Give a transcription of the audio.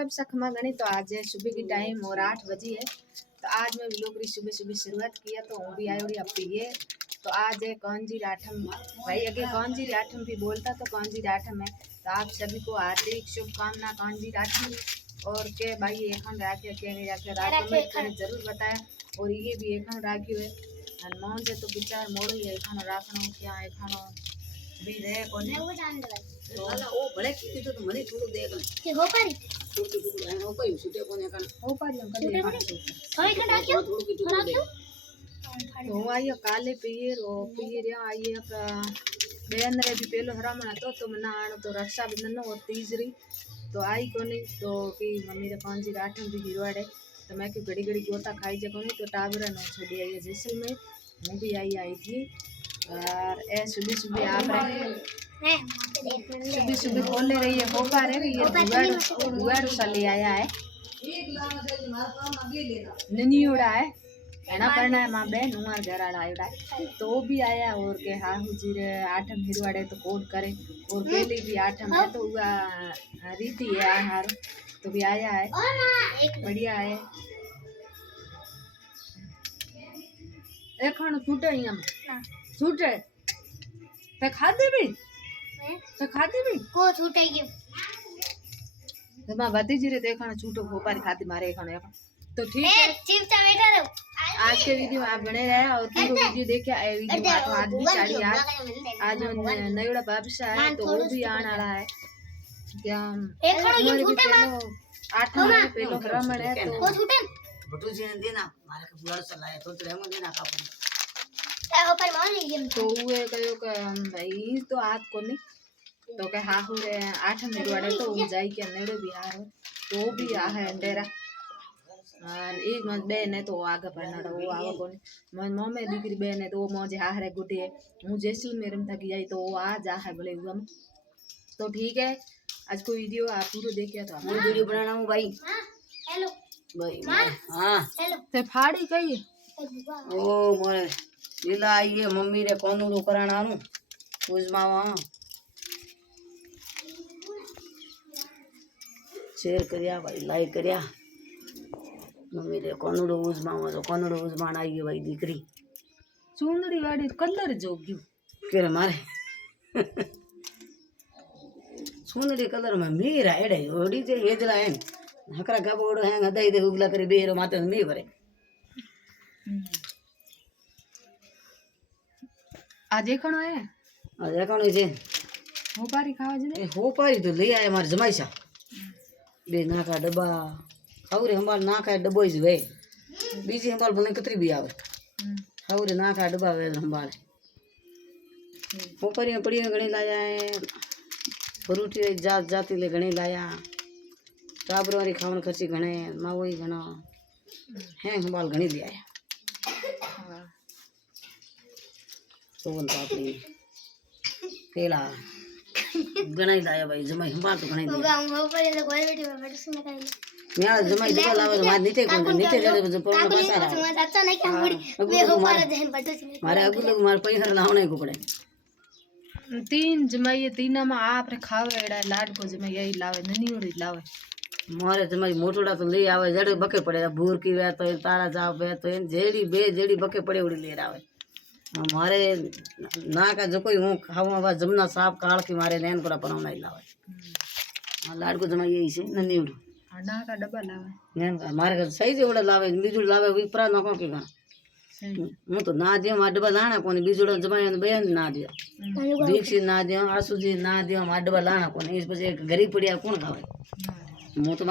अब सखमा गणी तो आज है सुबह की टाइम और 8 बजी है। तो आज मैं व्लॉग की सुबह सुबह शुरुआत किया तो वो भी आई उड़ी अब ये तो आज है कौन जी राठम भाई अगे कौन जी राठम भी बोलता तो कौन जी राठम है। तो आप सभी को हार्दिक शुभकामना कौन जी राठम और के भाई एखन राखे के नहीं राखे रात कमेंट करके जरूर बताया। और ये भी एखन राख्यो है और मौन से तो विचार मोड़ ही एखन राखनो क्या एखनो भी रे कोने तो ओ भले की तो मने थोड़ो देख के हो पारी छोटू टुकड़ो है हो पारी छूटे कोने कन हो पारी हम कने होय खन राख्यो तो आयो काले पीर ओ पीर आयो का बेन रे भी पेलो हरामण तो मना आनो तो रक्षाबंधन और तीसरी तो आई कोनी तो की मम्मी रे पांच जी राठम भी हिरवाड़े तो मैं की घड़ी घड़ी गोता खाई जे कोनी तो टाबरा न छोड़ी आई जैसलमेर मैं भी आई थी। और ए सुबह सुबह आप रहे सुबह सुबह खोल ले रही है हो पा रहे ये बुआड़ सा ले आया है ननी उड़ा है एना पढ़ना है माँ बहन उमार घर आड़ा आयोड़ा है तो भी आया और के हाँ जी रे आठम हिरवाड़े तो कोड करे और पहले भी आठम है तो रीति है आहार तो भी आया है बढ़िया है एक खाना छूटे यहाँ छूटे ते खाते भी को छूटे के तो मां भतीजी रे देखना छूटो भोपारी खाती मारे खाने तो ठीक है चिपचा बैठा रहो। आज के वीडियो आप बने रहे और पूरा वीडियो देखे आए वीडियो तो आज भी चाली आज नयोड़ा बाबसा है तो वो भी आने वाला है क्या एक खड़ो ये छूटे मां 8 में पहलो भ्रमण है तो को छूटे बटू जी ने देना मारे के बुआड़ चलाए तो तेरे में देना कापन पर मान लीजिए तो वो कहो का भाई तो आज को नहीं तो के हाहू रे 8 मेरवाड़े तो जाई के नेड़े बिहार तो भी आ है डेरा और एक मत बेन है तो आगे पढ़ना वो आवा कोनी मन मोमे दीकरी बेन है तो वो मोजे हारे गुटे हूँ जैसलमेर में थकी जाई तो वो आ जा है बोले उगम तो ठीक है आज को वीडियो आप पूरा देखिए तो मैं वीडियो बनाना हूँ भाई हेलो भाई हां हेलो ते फाड़ी कही ओ मोरे लीला आई है मम्मी रे कोनूड़ो कराना नु उजमावा शेयर करिया भाई लाइक करिया मम्मी रे कोनूड़ो उजमावा तो कोनूड़ो उजमान आई है भाई दीकरी चूंदड़ी वाड़ी कलर जोग्यू केरे मारे चूंदड़ी कलर में मीरा एड़े ओडी जे हेजला है हकरा गबोड़ो है गदई दे उगला करे बेरो माते मी करे आज एकणो है आज एकणो जे होपारी खावा जे होपारी तो ले आए मार जमाईसा बे नाका डब्बा खावरे हमार नाका डब्बो ज वे बीजी हमार भले कतरी भी आवे खावरे नाका डब्बा वे हमार होपारी में पड़ी घणी लाया है फ्रूटी जात जाती ले घणी लाया टाबरो वाली खावन खर्ची घणे मावई घणा है हमार घणी ले आया सोन पापड़ी केला गणाई लाया भाई जमाई हम बात गणाई दिया हो पर तो घर बैठी बैठ सुन कर यार जमाई डबल लावे मार नीचे को नीचे जड़े पर बसा रहा अच्छा नहीं कि हम बड़ी वे हो पर जहन बैठो मारे अगु लोग मार पैहर लावणे को पड़े तीन जमाई तीना में आप रे खावे एड़ा लाड को जमाई यही लावे ननी ओड़ी लावे मारे जमाई मोटोड़ा तो ले आवे जड़े बके पड़े भूर की वे तो तारा जाव वे तो जेड़ी बे जेड़ी बके पड़े ओड़ी ले आवे मारे ना का जो कोई हूँ खावा वा जमुना साफ काल की मारे नैन कोड़ा पनावना ही लावे लाड को जमा यही से नन्नी उड़ ना का डब्बा लावे नैन का मारे का सही से उड़ा लावे बीजुड़ लावे विपरा नको के का हूँ तो ना दियो मार डब्बा लाना कोनी बीजुड़ जमा बयान ना दियो दीक्षी ना दियो आसू जी ना दियो मार डब्बा लाना कोनी इस पर गरीब पड़िया कौन खावे मुँह तो